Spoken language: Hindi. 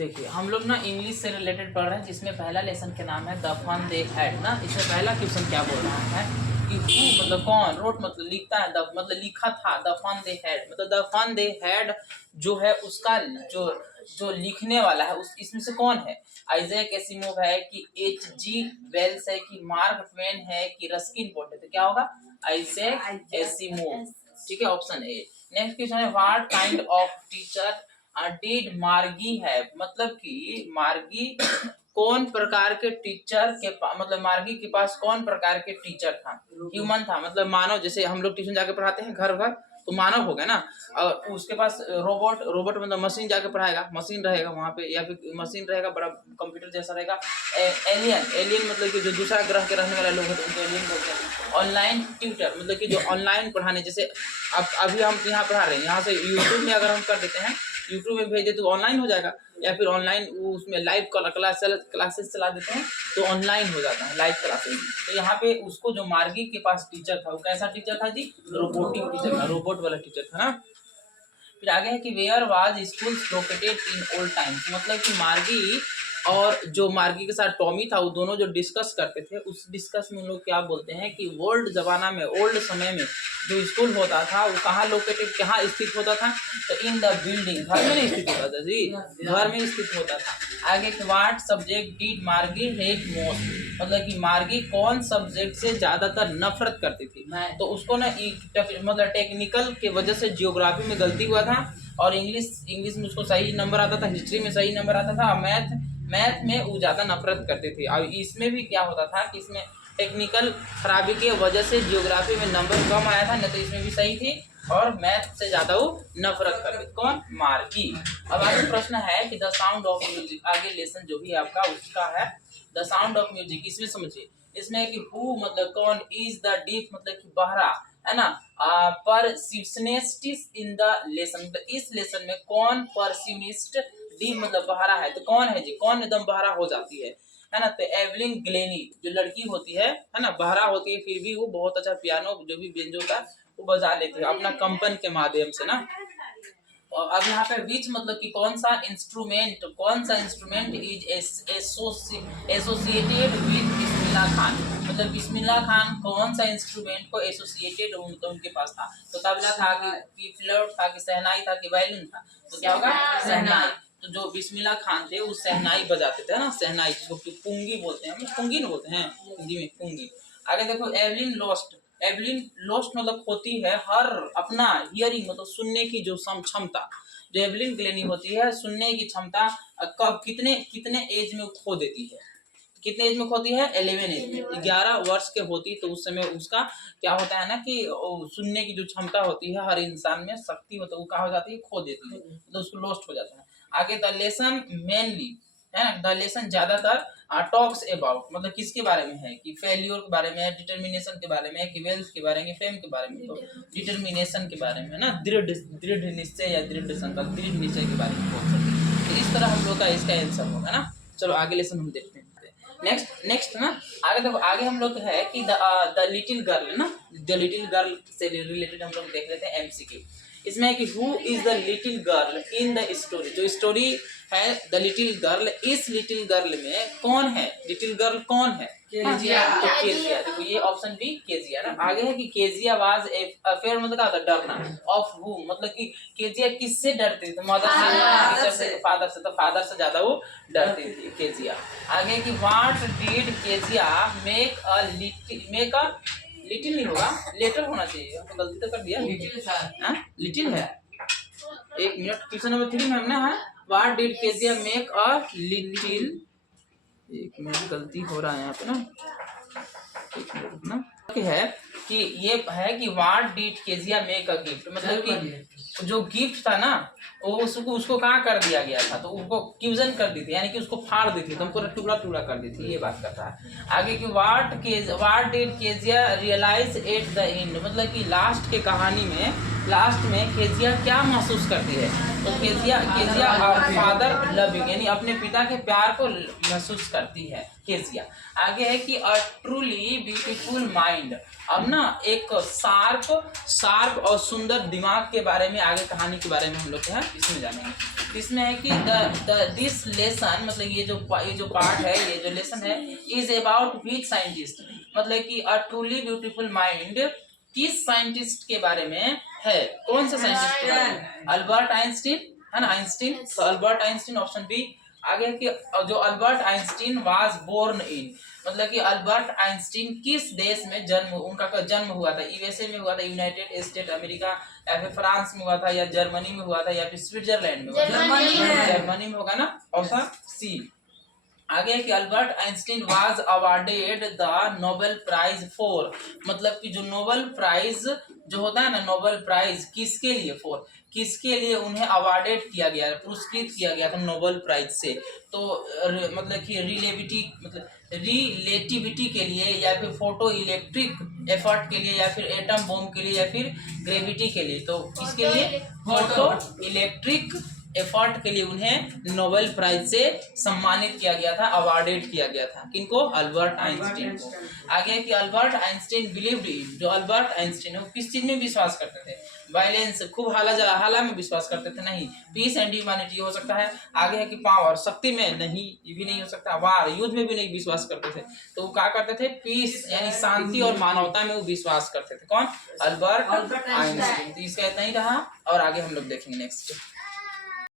देखिए हम लोग ना इंग्लिश से रिलेटेड पढ़ रहे हैं, जिसमें पहला लेसन के नाम है द फन दे हैड ना। इसमें पहला क्वेश्चन क्या बोल रहा है कि हु मतलब कौन, रोट मतलब लिखता है, द मतलब लिखा था, द फन दे हैड मतलब द फन दे हैड जो है उसका जो जो लिखने वाला है उस इसमें से कौन है। आइजैक एसिमोव है कि H.G. वेल्स है कि मार्क ट्वेन है कि रस्किन बॉन्ड है। तो क्या होगा, आइजैक एसिमोव। ठीक है, ऑप्शन ए। नेक्स्ट क्वेश्चन है what kind of teacher did मार्गी है, मतलब कि मार्गी कौन प्रकार के टीचर के मतलब मार्गी के पास कौन प्रकार के टीचर था। ह्यूमन था, मतलब मानव, जैसे हम लोग ट्यूशन जाके पढ़ाते हैं घर घर, तो मानव हो गया ना। और उसके पास रोबोट, रोबोट मतलब मशीन जाके पढ़ाएगा, मशीन रहेगा वहाँ पे, या फिर मशीन रहेगा बड़ा कंप्यूटर जैसा रहेगा। एलियन, एलियन मतलब कि जो दूसरा ग्रह के रहने वाले लोग होते हैं उनको एलियन बोलते हैं। ऑनलाइन ट्यूटर मतलब कि जो ऑनलाइन पढ़ाने, जैसे अब अभी हम यहाँ पढ़ा रहे हैं, यहाँ से यूट्यूब में अगर हम कर देते हैं, यूट्यूब में भेज देते तो ऑनलाइन हो जाएगा, या फिर ऑनलाइन उसमें लाइव क्लासेस चला देते हैं तो ऑनलाइन हो जाता है लाइव क्लासेस। तो यहाँ पे उसको जो मार्गी के पास टीचर था वो कैसा टीचर था जी, रोबोटिक टीचर था, रोबोट वाला टीचर था ना। फिर आगे है कि where was schools located in old times, मतलब कि मार्गी और जो मार्गी के साथ टॉमी था वो दोनों जो डिस्कस करते थे, उस डिस्कस में लोग क्या बोलते हैं कि ओल्ड जमाना में, ओल्ड समय में जो स्कूल होता था वो कहाँ लोकेटेड, कहाँ स्थित होता था, तो इन द बिल्डिंग, घर में स्थित होता था जी, घर में स्थित होता था। आगे व्हाट सब्जेक्ट डिड मार्गी हेट मोस्ट, मतलब कि मार्गी कौन सब्जेक्ट से ज्यादातर नफरत करती थी। तो उसको ना मतलब टेक्निकल के वजह से जियोग्राफी में गलती हुआ था, और इंग्लिश में उसको सही नंबर आता था, हिस्ट्री में सही नंबर आता था, और मैथ में वो ज़्यादा नफरत करते थे। और इसमें भी क्या होता था कि इसमें टेक्निकल खराबी के वजह से जियोग्राफी में नंबर कम आया था, नहीं तो इसमें भी सही थी, और मैथ से ज़्यादा वो नफरत करते थे। कौन, मार्गी। अब आगे प्रश्न है कि द साउंड ऑफ म्यूजिक, आगे लेसन जो भी आपका उसका है द साउंड ऑफ म्यूजिक। इसमें समझिए, इसमें कि हु मतलब कौन, इज द डीप मतलब कि बहरा है ना, परसिवनिस्ट इन द लेसन, तो इस लेसन में कौन परसिवनिस्ट, डीप मतलब बहरा है, तो कौन है जी, कौन एकदम बहरा हो जाती है ना। तो एवलिन ग्लेनी जो लड़की होती है ना, बहरा होती है, फिर भी वो बहुत अच्छा पियानो जो भी बेंजो का वो बजा लेती है अपना कंपन के माध्यम से ना। और अब यहाँ पे विच मतलब कि कौन सा instrument is associated with Bismillah Khan, मतलब बिस्मिल्लाह खान कौन सा इंस्ट्रूमेंट को एसोसिएटेड उनके पास था। तो तबला था कि फ्लूट था कि शहनाई था कि वायलिन था, तो क्या होगा, शहनाई। तो जो बिस्मिल्लाह खान थे वो शहनाई बजाते थे ना, शहनाई जिसको पुंगी बोलते हैं, हम पुंगी न बोलते हैं हिंदी में, पुंगी। आगे देखो एवलिन लोस्ट मतलब होती है हर अपना हियरिंग मतलब सुनने की जो क्षमता, जो एवलिन ग्लेनी होती है सुनने की क्षमता कब कितने एज में खो देती है, कितने एज में खोती है, 11 एज में, 11 वर्ष के होती तो उस समय उसका क्या होता है ना कि सुनने की जो क्षमता होती है हर इंसान में शक्ति होता है वो क्या हो जाती है, खो देती है, तो उसको लॉस्ट हो जाता है। आगे द लेसन मेनली है, द लेसन ज्यादातर टॉक्स अबाउट मतलब किसके बारे में है, कि फेल्योर के बारे में, डिटर्मिनेशन के बारे में, कि वेल्थ के बारे में, फेम के बारे में। तो डिटर्मिनेशन के बारे में ना, दृढ़ निश्चय या दृढ़ संकल्प, दृढ़ निश्चय के बारे में बोल सकते हैं। तो इस तरह हम लोग का इसका आंसर होगा ना। चलो आगे लेसन हम देखते हैं। नेक्स्ट ना, आगे देखो, आगे हम लोग है कि द लिटिल गर्ल ना, द लिटिल गर्ल से रिलेटेड हम लोग देख लेते हैं एमसीक्यू। इसमें है कि who is the little girl in the story, जो स्टोरी है द लिटिल गर्ल, इस लिटिल गर्ल में कौन है, लिटिल गर्ल कौन है, केजिया। तो केजिया, देखो ये ऑप्शन बी केजिया ना। आगे है कि केजिया वाज ए अफेयर मतलब क्या होता है, डरना, ऑफ हु मतलब कि केजिया किससे डरती थी, मदर से, टीचर से, फादर से, तो फादर से ज्यादा वो डरती थी केजिया। आगे कि what did Kezia make a little नहीं होगा, लेटर होना चाहिए, तो गलती तो कर दिया, लिटिल है। एक मिनट, क्वेश्चन नंबर 3 में हमने है what did Kezia make a little, एक मिनट गलती हो रहा है यहाँ पे ना, एक मिनट ना, है कि ये है कि what did Kezia make a gift, मतलब कि जो गिफ्ट था ना वो उसको कहाँ कर दिया गया था, तो उसको क्यूजन कर दी थी, यानी कि उसको फाड़ दी थी, तुमको टुकड़ा टुकड़ा कर दी थी, ये बात करता है। आगे कि what did Kezia realise at the end, मतलब कि लास्ट के कहानी में, लास्ट में केजिया क्या महसूस करती है, तो केजिया फादर लविंग यानी अपने पिता के प्यार को महसूस करती है केजिया। आगे है कि अ ट्रूली ब्यूटीफुल माइंड, अब ना एक शार्प और सुंदर दिमाग के बारे में, आगे कहानी के बारे में हम लोग हैं इसमें जानेंगे। इसमें है कि दिस लेसन मतलब ये जो पार्ट है, ये जो लेसन है, इज अबाउट व्हिच साइंटिस्ट, मतलब कि अ ट्रूली ब्यूटीफुल माइंड किस साइंटिस्ट के बारे में है, कौन सा साइंटिस्ट के बारे में? अल्बर्ट आइंस्टीन, है ना, आइंस्टीन, तो अल्बर्ट आइंस्टीन ऑप्शन बी। आगे कि जो Albert Einstein was born in, मतलब कि अल्बर्ट आइंस्टीन किस देश में उनका जन्म हुआ था? यूएसए में हुआ था, यूनाइटेड स्टेट अमेरिका, या फिर फ्रांस में हुआ था, या जर्मनी में हुआ था, या फिर स्विट्जरलैंड में हुआ था? जर्मनी में होगा ना, ऑप्शन सी। आगे कि Albert Einstein was awarded the Nobel prize for, मतलब कि जो नोबेल प्राइज जो होता है ना, नोबेल प्राइज किसके लिए? फॉर, किसके लिए उन्हें अवार्डेड किया गया, पुरस्कृत किया गया था नोबेल प्राइज से? तो मतलब कि रिलेटिविटी के लिए, या फिर फोटो इलेक्ट्रिक एफर्ट के लिए, या फिर एटम बॉम्ब के लिए, या फिर ग्रेविटी के लिए? तो इसके लिए फोटो इलेक्ट्रिक एफर्ट के लिए उन्हें नोबेल प्राइज से सम्मानित किया गया था, अवार्डेड किया गया था। किनको? अल्बर्ट आइंस्टीन को। आगे कि अल्बर्ट आइंस्टीन बिलीव्ड इन, जो अल्बर्ट आइंस्टीन है वो किस चीज में विश्वास करते थे? वायलेंस, खूब हाला में विश्वास करते थे? नहीं। पीस एंड ह्यूमैनिटी हो सकता है। आगे है कि पावर, शक्ति में? नहीं, ये भी नहीं हो सकता। वार, युद्ध में भी नहीं विश्वास करते थे। तो वो क्या करते थे? पीस यानी शांति और मानवता में वो विश्वास करते थे। कौन? Albert Einstein. तो इसका इतना ही रहा, और आगे हम लोग देखेंगे नेक्स्ट।